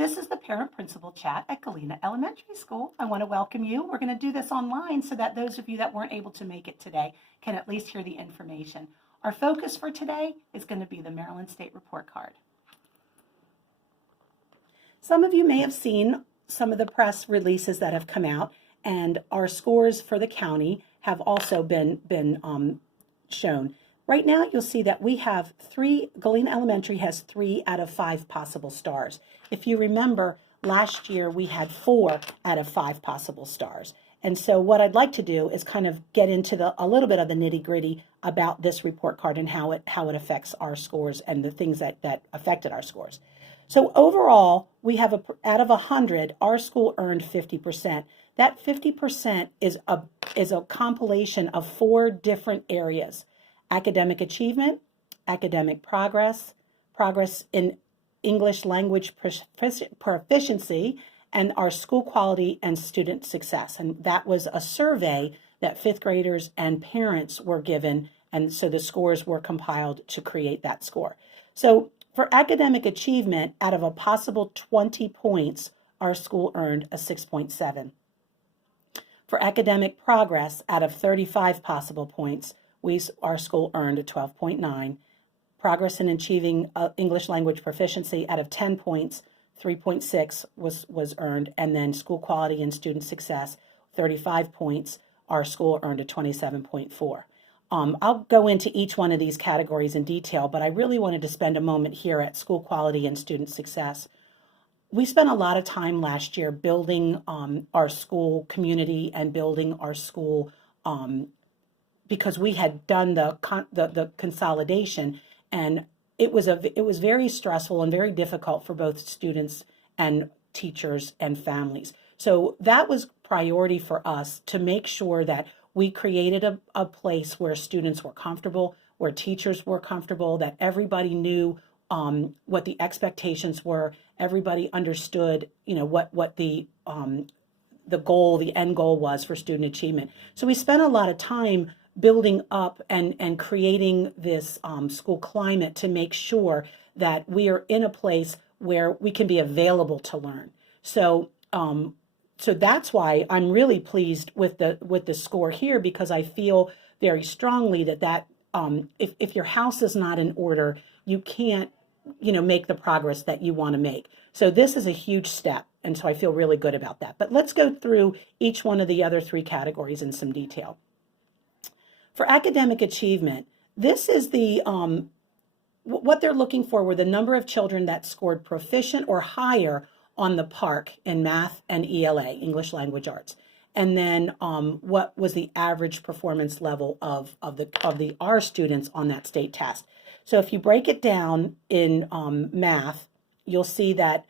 This is the parent-principal chat at Galena Elementary School. I want to welcome you. We're going to do this online so that those of you that weren't able to make it today can at least hear the information. Our focus for today is going to be the Maryland State Report Card. Some of you may have seen some of the press releases that have come out, and our scores for the county have also been shown. Right now, you'll see that we have Galena Elementary has 3 out of 5 possible stars. If you remember, last year we had 4 out of 5 possible stars. And so what I'd like to do is kind of get into a little bit of the nitty-gritty about this report card and how it affects our scores and the things that affected our scores. So overall, we have out of 100, our school earned 50%. That 50% is a compilation of 4 different areas: academic achievement, academic progress, progress in English language proficiency, and our school quality and student success. And that was a survey that 5th graders and parents were given, and so the scores were compiled to create that score. So for academic achievement, out of a possible 20 points, our school earned a 6.7. For academic progress, out of 35 possible points, our school earned a 12.9. Progress in achieving English language proficiency, out of 10 points, 3.6 was earned. And then school quality and student success, 35 points, our school earned a 27.4. I'll go into each one of these categories in detail, but I really wanted to spend a moment here at school quality and student success. We spent a lot of time last year building our school community and building our school because we had done the consolidation, and it was very stressful and very difficult for both students and teachers and families. So that was priority for us, to make sure that we created a place where students were comfortable, where teachers were comfortable, that everybody knew what the expectations were. Everybody understood, what the goal, the end goal was for student achievement. So we spent a lot of time building up and creating this school climate to make sure that we are in a place where we can be available to learn. So that's why I'm really pleased with the score here, because I feel very strongly that if your house is not in order, you can't make the progress that you want to make. So this is a huge step, and so I feel really good about that. But let's go through each one of the other 3 categories in some detail. For academic achievement, this is what they're looking for were the number of children that scored proficient or higher on the PARCC in math and ELA, English Language Arts. And then what was the average performance level of our students on that state test. So if you break it down in math, you'll see that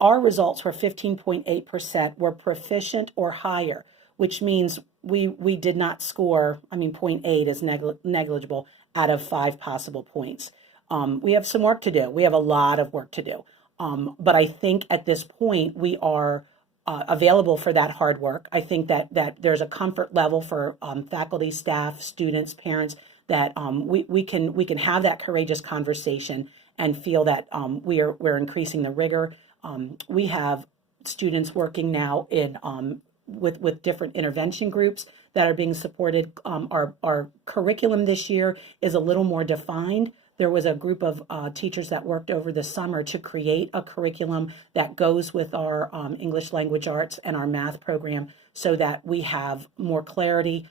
our results were 15.8% were proficient or higher, which means we did not score, 0.8 is negligible out of 5 possible points. We have some work to do. We have a lot of work to do. But I think at this point we are available for that hard work. I think that there's a comfort level for faculty, staff, students, parents, that we can have that courageous conversation and feel that we're increasing the rigor. We have students working now in with different intervention groups that are being supported. Our curriculum this year is a little more defined. There was a group of teachers that worked over the summer to create a curriculum that goes with our English Language Arts and our math program, so that we have more clarity,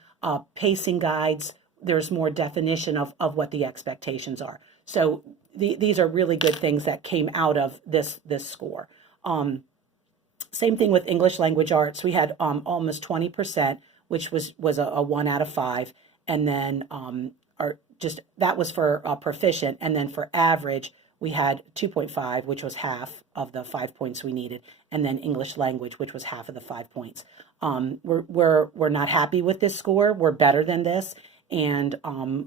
pacing guides. There's more definition of what the expectations are. So these are really good things that came out of this score. Same thing with English Language Arts. We had almost 20%, which was a 1 out of 5, and then that was for proficient, and then for average we had 2.5, which was half of the 5 points we needed, and then English language, which was half of the 5 points. We're not happy with this score. We're better than this. And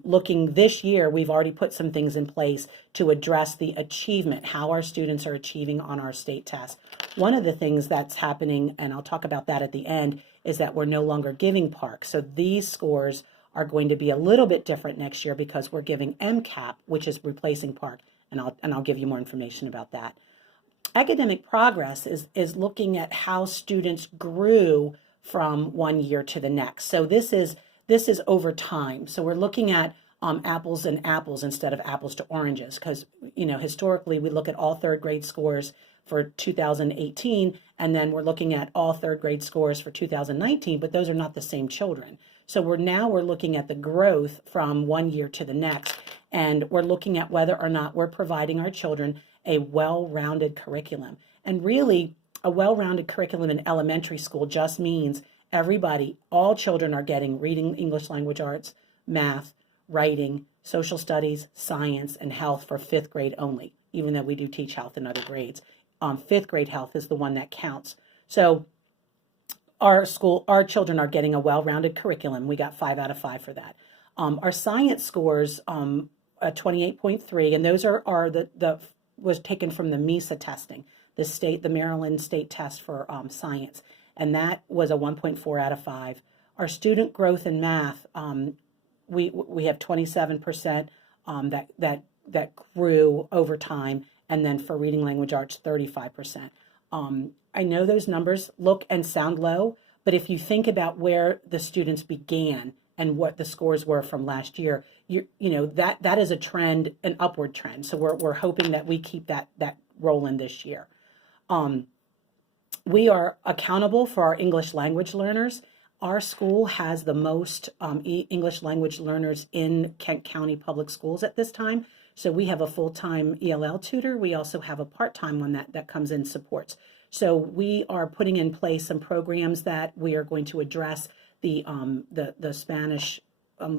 looking this year, we've already put some things in place to address the achievement, how our students are achieving on our state test. One of the things that's happening, and I'll talk about that at the end, is that we're no longer giving PARCC. So these scores are going to be a little bit different next year because we're giving MCAP, which is replacing PARCC, and I'll give you more information about that. academic progress is looking at how students grew from one year to the next. So this is over time. So we're looking at apples and apples instead of apples to oranges, because historically we look at all third grade scores for 2018, and then we're looking at all third grade scores for 2019, but those are not the same children. So we're looking at the growth from one year to the next, and we're looking at whether or not we're providing our children a well-rounded curriculum. And really, a well-rounded curriculum in elementary school just means all children are getting reading, English language arts, math, writing, social studies, science, and health for fifth grade only, even though we do teach health in other grades. Fifth grade health is the one that counts. So our children are getting a well-rounded curriculum. We got 5 out of 5 for that. Our science scores, 28.3, and those was taken from the MESA testing, the Maryland state test for science, and that was a 1.4 out of 5. Our student growth in math, we have 27% that grew over time, and then for reading language arts, 35%. I know those numbers look and sound low, but if you think about where the students began and what the scores were from last year, that is a trend, an upward trend. So we're hoping that we keep that rolling this year. We are accountable for our English language learners. Our school has the most English language learners in Kent County Public Schools at this time. So we have a full-time ELL tutor. We also have a part-time one that comes in supports. So we are putting in place some programs that we are going to address the Spanish.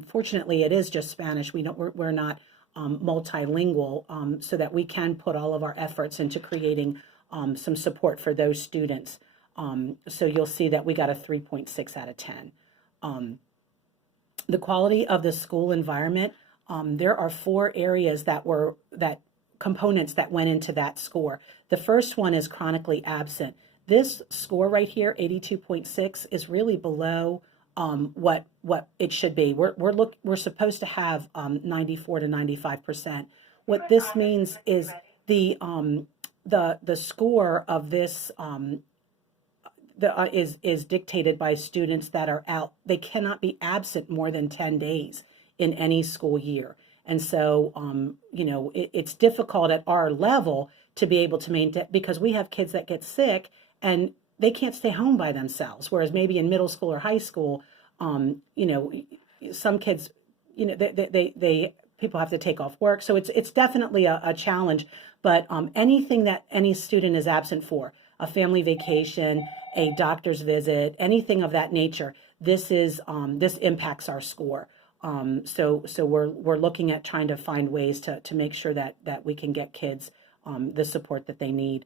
Fortunately, it is just Spanish. We're not multilingual, so that we can put all of our efforts into creating some support for those students. So you'll see that we got a 3.6 out of 10. The quality of the school environment. There are 4 areas components that went into that score. The first one is chronically absent. This score right here, 82.6, is really below what it should be. We're supposed to have 94 to 95%. What this means is the score of this is dictated by students that are out. They cannot be absent more than 10 days in any school year. And so, it's difficult at our level to be able to maintain, because we have kids that get sick and they can't stay home by themselves. Whereas maybe in middle school or high school, some kids, people have to take off work. So it's definitely a challenge. But anything that any student is absent for, a family vacation, a doctor's visit, anything of that nature, this impacts our score. So we're looking at trying to find ways to make sure that we can get kids the support that they need.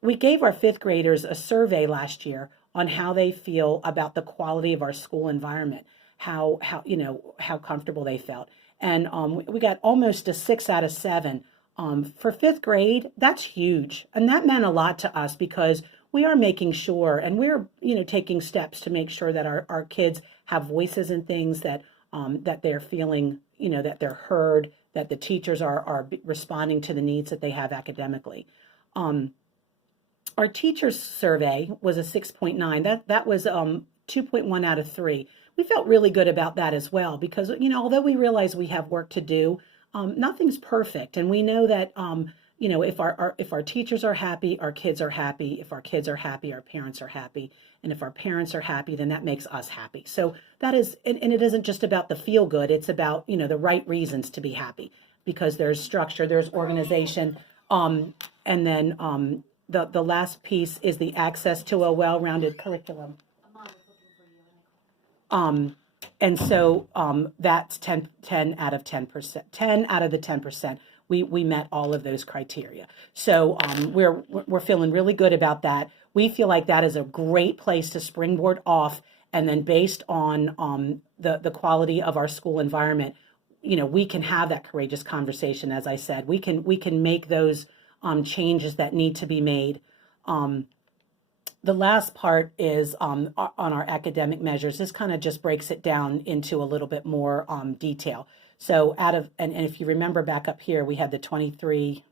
We gave our fifth graders a survey last year on how they feel about the quality of our school environment, how comfortable they felt, and we got almost a 6 out of 7. For fifth grade, that's huge, and that meant a lot to us because we are making sure, and we're taking steps to make sure that our kids have voices and things, that they're feeling, that they're heard, that the teachers are responding to the needs that they have academically. Our teachers survey was a 6.9. That was 2.1 out of 3. We felt really good about that as well because although we realize we have work to do, nothing's perfect, and we know that if our teachers are happy, our kids are happy. If our kids are happy, our parents are happy. And if our parents are happy, then that makes us happy. So that is, and it isn't just about the feel good, it's about, the right reasons to be happy, because there's structure, there's organization. And then the last piece is the access to a well-rounded curriculum. And so that's 10 out of 10%, 10 out of the 10%. We met all of those criteria. So we're feeling really good about that. We feel like that is a great place to springboard off, and then based on the quality of our school environment, we can have that courageous conversation. As I said, we can make those changes that need to be made. The last part is on our academic measures. This kind of just breaks it down into a little bit more detail. So and if you remember back up here, we had the 23%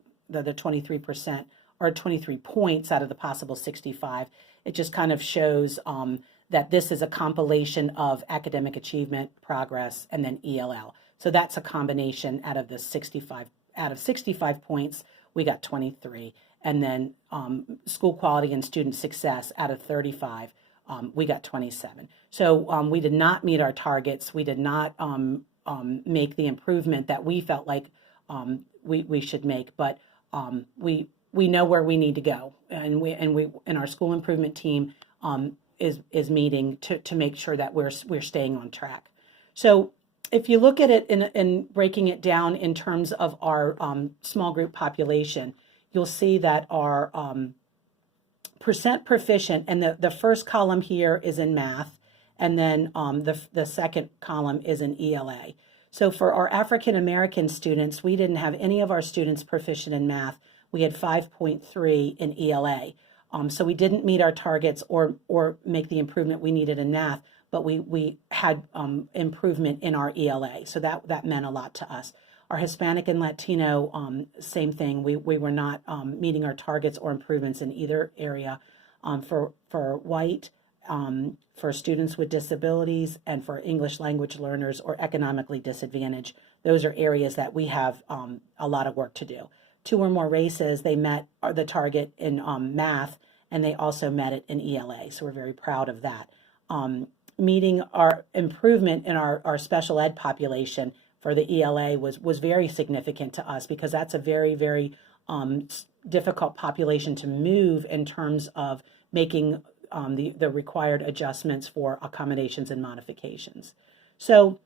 or 23 points out of the possible 65. It just kind of shows that this is a compilation of academic achievement, progress, and then ELL. So that's a combination out of the 65. Out of 65 points, we got 23. And then school quality and student success out of 35, we got 27. So we did not meet our targets. We did not make the improvement that we felt like we should make, but we know where we need to go, and our school improvement team is meeting to make sure that we're staying on track. So if you look at it in breaking it down in terms of our small group population, you'll see that our percent proficient, and the first column here is in math, and then the second column is in ELA. So for our African American students, we didn't have any of our students proficient in math. We had 5.3 in ELA. So we didn't meet our targets or make the improvement we needed in math, but we had improvement in our ELA. So that meant a lot to us. Our Hispanic and Latino, same thing. We were not meeting our targets or improvements in either area. For white, for students with disabilities, and for English language learners or economically disadvantaged, those are areas that we have a lot of work to do. 2 or more races, they met the target in math, and they also met it in ELA. So we're very proud of that. Meeting our improvement in our special ed population for the ELA was very significant to us, because that's a very, very difficult population to move in terms of making the required adjustments for accommodations and modifications. So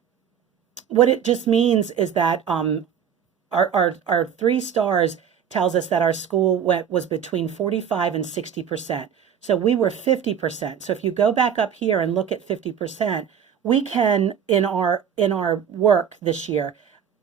what it just means is that our 3 stars tells us that our school was between 45 and 60%. So we were 50%. So if you go back up here and look at 50%, we can, in our work this year,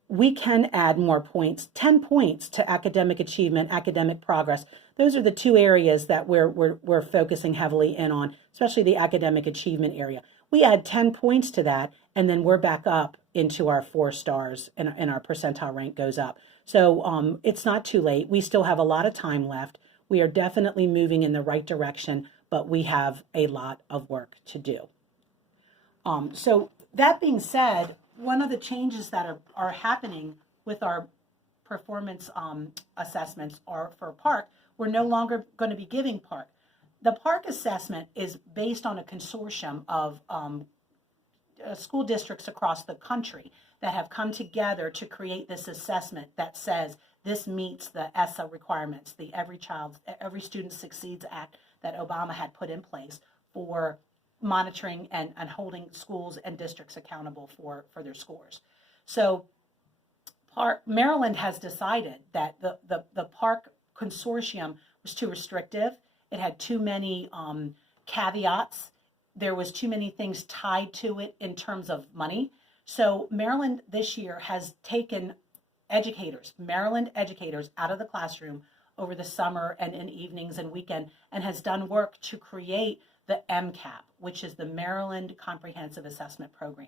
we can add more points, 10 points to academic achievement, academic progress. Those are the 2 areas that we're focusing heavily in on, especially the academic achievement area. We add 10 points to that, and then we're back up into our 4 stars, and our percentile rank goes up. So it's not too late. We still have a lot of time left. We are definitely moving in the right direction, but we have a lot of work to do. So that being said, one of the changes that are happening with our performance assessments are for Park. We're no longer going to be giving Park. The Park assessment is based on a consortium of school districts across the country that have come together to create this assessment that says this meets the ESSA requirements, the Every Student Succeeds Act that Obama had put in place for monitoring and holding schools and districts accountable for their scores. So Maryland has decided that the Park consortium was too restrictive. It had too many caveats. There was too many things tied to it in terms of money. So Maryland this year has taken Maryland educators out of the classroom over the summer and in evenings and weekend, and has done work to create the MCAP, which is the Maryland Comprehensive Assessment Program.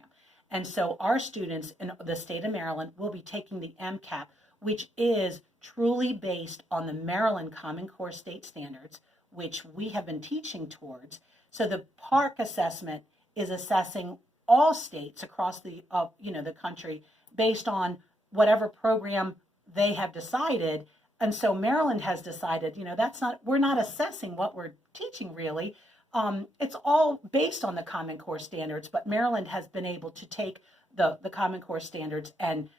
And so our students in the state of Maryland will be taking the MCAP, which is truly based on the Maryland Common Core State Standards, which we have been teaching towards. So the Park assessment is assessing all states across the country based on whatever program they have decided. And so Maryland has decided, we're not assessing what we're teaching really. It's all based on the Common Core standards, but Maryland has been able to take the Common Core standards and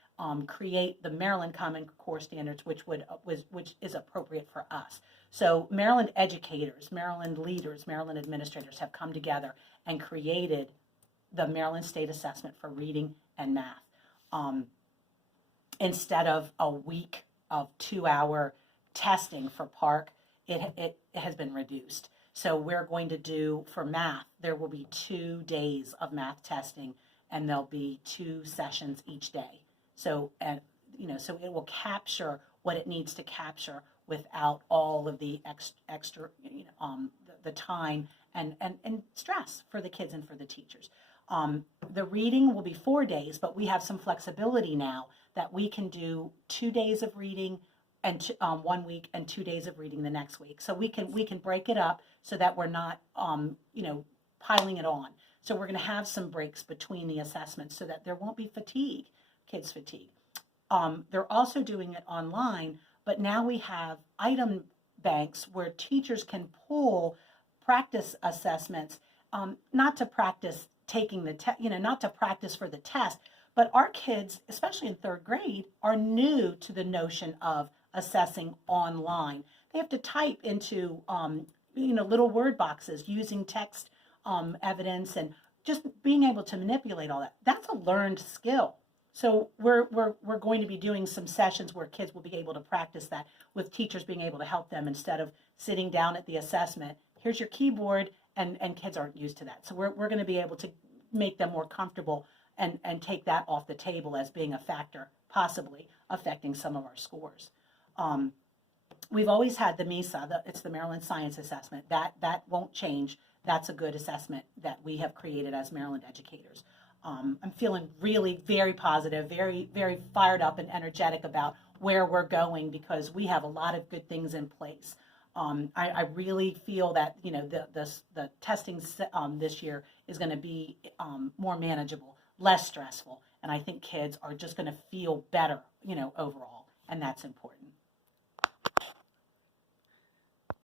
create the Maryland Common Core standards, which is appropriate for us. So Maryland educators, Maryland leaders, Maryland administrators have come together and created the Maryland State Assessment for Reading and Math. Instead of a week of 2-hour testing for Park, it has been reduced. So we're going to do, for math, there will be 2 days of math testing, and there'll be 2 sessions each day. So, so it will capture what it needs to capture without all of the extra, the time and stress for the kids and for the teachers. The reading will be 4 days, but we have some flexibility now that we can do 2 days of reading one week and 2 days of reading the next week. So we can break it up so that we're not piling it on. So we're going to have some breaks between the assessments so that there won't be fatigue, kids fatigue. They're also doing it online, but now we have item banks where teachers can pull practice assessments, not to practice taking the test, not to practice for the test, but our kids, especially in third grade, are new to the notion of assessing online. They have to type into, little word boxes using text evidence and just being able to manipulate all that. That's a learned skill. So we're going to be doing some sessions where kids will be able to practice that with teachers being able to help them instead of sitting down at the assessment. Here's your keyboard, and kids aren't used to that. So we're going to be able to make them more comfortable and take that off the table as being a factor possibly affecting some of our scores. We've always had the MISA, it's the Maryland Science Assessment. That won't change. That's a good assessment that we have created as Maryland educators. I'm feeling really very positive, very, very fired up and energetic about where we're going because we have a lot of good things in place. I really feel that the testing this year is going to be more manageable, less stressful, and I think kids are just going to feel better, overall, and that's important.